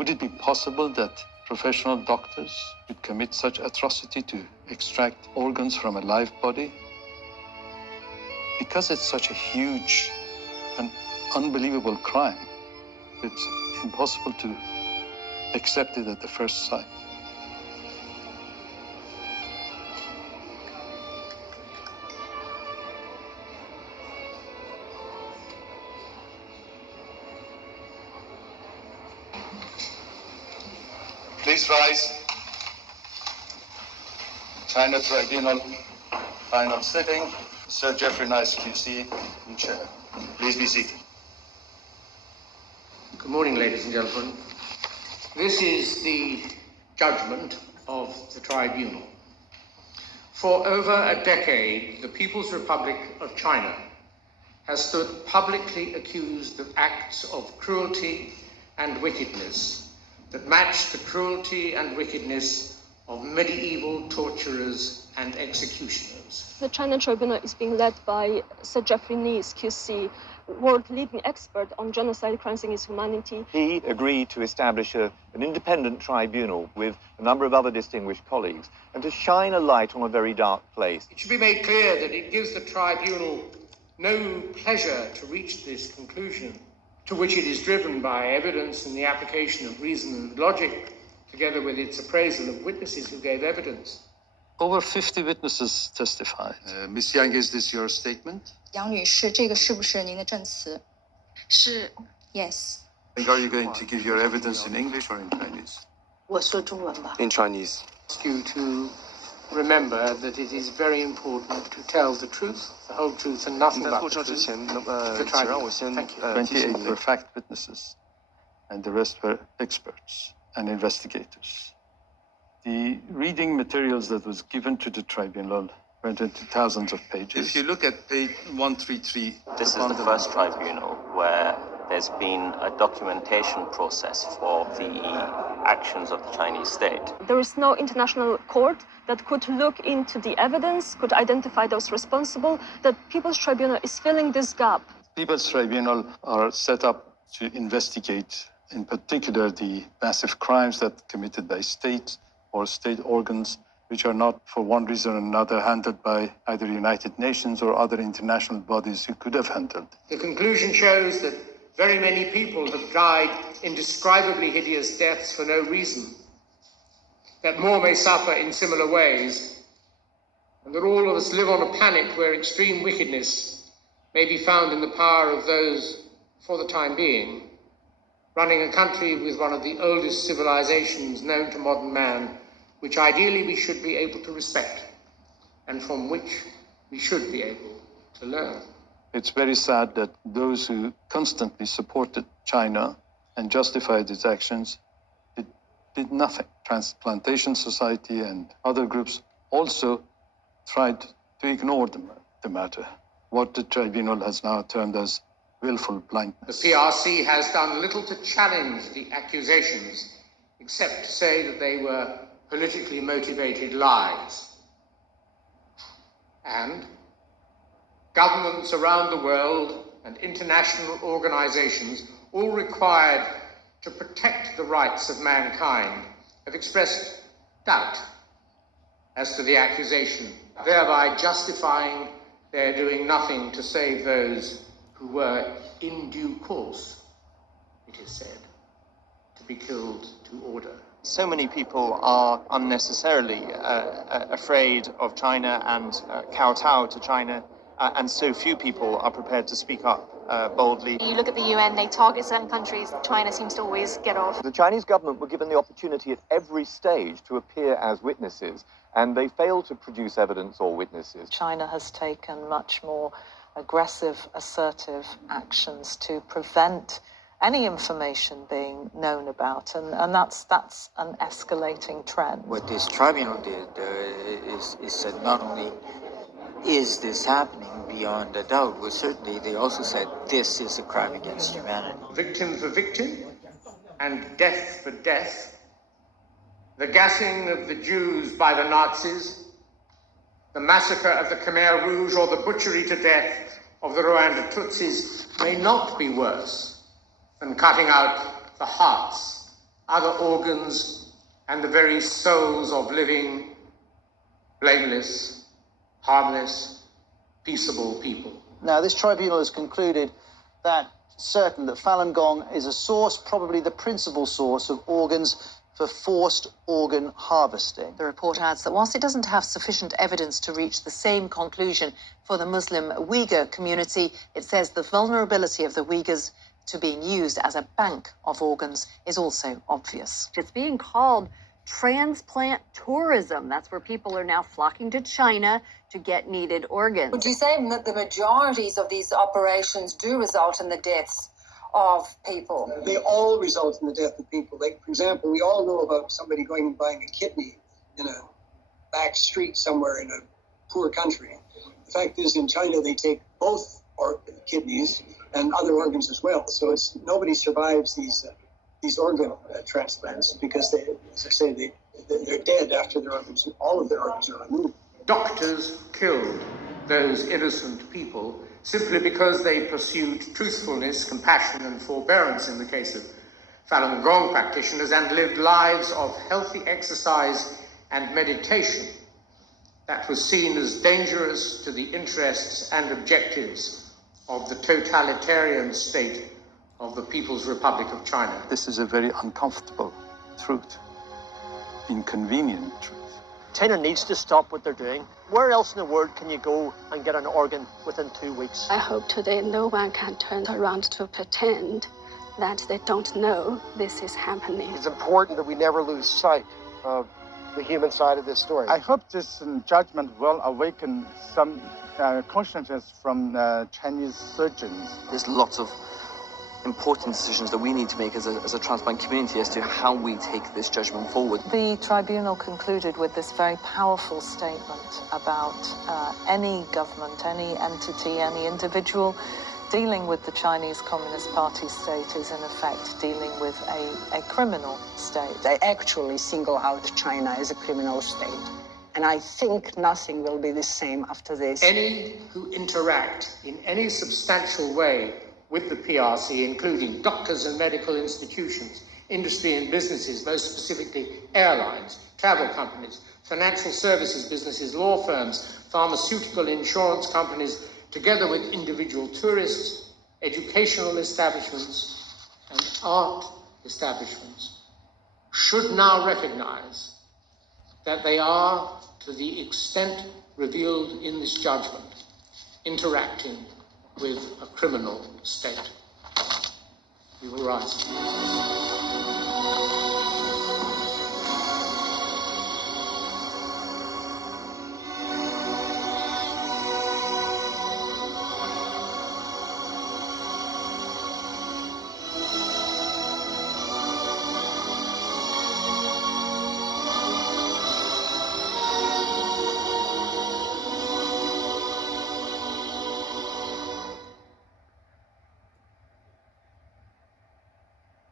Would it be possible that professional doctors would commit such atrocity to extract organs from a live body? Because it's such a huge and unbelievable crime, it's impossible to accept it at the first sight. Please rise. China Tribunal, final sitting. Sir Jeffrey Nice, QC, in chair. Please be seated. Good morning, ladies and gentlemen. This is the judgment of the tribunal. For over a decade, the People's Republic of China has stood publicly accused of acts of cruelty and wickedness that match the cruelty and wickedness of medieval torturers and executioners. The China Tribunal is being led by Sir Jeffrey Nice, QC, world-leading expert on genocide, crimes against humanity. He agreed to establish an independent tribunal with a number of other distinguished colleagues and to shine a light on a very dark place. It should be made clear that it gives the tribunal no pleasure to reach this conclusion, to which it is driven by evidence and the application of reason and logic, together with its appraisal of witnesses who gave evidence. Over 50 witnesses testified. Ms. Yang, is this your statement? 杨女士，这个是不是您的证词？是。 Yes. Are you going to give your evidence in English or in Chinese? 我说中文吧。 In Chinese. Ask you to remember that it is very important to tell the truth, the whole truth, and nothing 在 but 复 the 车之 truth. 前，The 请让我 tribunal. 先 Thank you. 提醒 28 您 were fact witnesses, and the rest were experts and investigators. The reading materials that was given to the tribunal went into thousands of pages. If you look at page 133, this is the first tribunal where there's been a documentation process for the actions of the Chinese state. There is no international court that could look into the evidence, could identify those responsible. The People's Tribunal is filling this gap. People's Tribunal are set up to investigate, in particular, the massive crimes that committed by states or state organs, which are not, for one reason or another, handled by either United Nations or other international bodies who could have handled. The conclusion shows that very many people have died indescribably hideous deaths for no reason, that more may suffer in similar ways, and that all of us live on a planet where extreme wickedness may be found in the power of those, for the time being, running a country with one of the oldest civilizations known to modern man, which ideally we should be able to respect, and from which we should be able to learn. It's very sad that those who constantly supported China and justified its actions did nothing. Transplantation Society and other groups also tried to ignore the matter, what the tribunal has now termed as willful blindness. The PRC has done little to challenge the accusations, except to say that they were politically motivated lies. And governments around the world and international organizations, all required to protect the rights of mankind, have expressed doubt as to the accusation, thereby justifying their doing nothing to save those who were in due course, it is said, to be killed to order. So many people are unnecessarily afraid of China and kowtow to China, and so few people are prepared to speak up boldly. You look at the UN, they target certain countries. China seems to always get off. The Chinese government were given the opportunity at every stage to appear as witnesses, and they failed to produce evidence or witnesses. China has taken much more aggressive, assertive actions to prevent any information being known about, and that's an escalating trend. What this tribunal did is that not only is this happening beyond a doubt, but certainly they also said this is a crime against humanity. Victim for victim and death for death, the gassing of the Jews by the Nazis, the massacre of the Khmer Rouge, or the butchery to death of the Rwanda Tutsis may not be worse than cutting out the hearts other organs, and the very souls of living, blameless, harmless, peaceable people. Now, this tribunal has concluded that Falun Gong is a source, probably the principal source of organs for forced organ harvesting. The report adds that whilst it doesn't have sufficient evidence to reach the same conclusion for the Muslim Uyghur community, it says the vulnerability of the Uyghurs to being used as a bank of organs is also obvious. It's being called transplant tourism. That's where people are now flocking to China to get needed organs. Would you say that the majorities of these operations do result in the deaths of people? They all result in the death of people. Like, for example, we all know about somebody going and buying a kidney in a back street somewhere in a poor country. The fact is, in China, they take both kidneys and other organs as well. So nobody survives these organ transplants because they, as I say, they're dead after all of their organs are removed. Doctors killed those innocent people simply because they pursued truthfulness, compassion, and forbearance in the case of Falun Gong practitioners and lived lives of healthy exercise and meditation that was seen as dangerous to the interests and objectives of the totalitarian state of the People's Republic of China. This is a very uncomfortable truth, inconvenient truth. China needs to stop what they're doing. Where else in the world can you go and get an organ within 2 weeks? I hope today no one can turn around to pretend that they don't know this is happening. It's important that we never lose sight of the human side of this story. I hope this judgment will awaken some consciousness from Chinese surgeons. There's lots of important decisions that we need to make as a transplant community as to how we take this judgment forward. The tribunal concluded with this very powerful statement about any government, any entity, any individual dealing with the Chinese Communist Party state is in effect dealing with a criminal state. They actually single out China as a criminal state. And I think nothing will be the same after this. Any who interact in any substantial way with the PRC, including doctors and medical institutions, industry and businesses, most specifically airlines, travel companies, financial services businesses, law firms, pharmaceutical insurance companies, together with individual tourists, educational establishments, and art establishments, should now recognize that they are, to the extent revealed in this judgment, interacting with a criminal state. We will rise.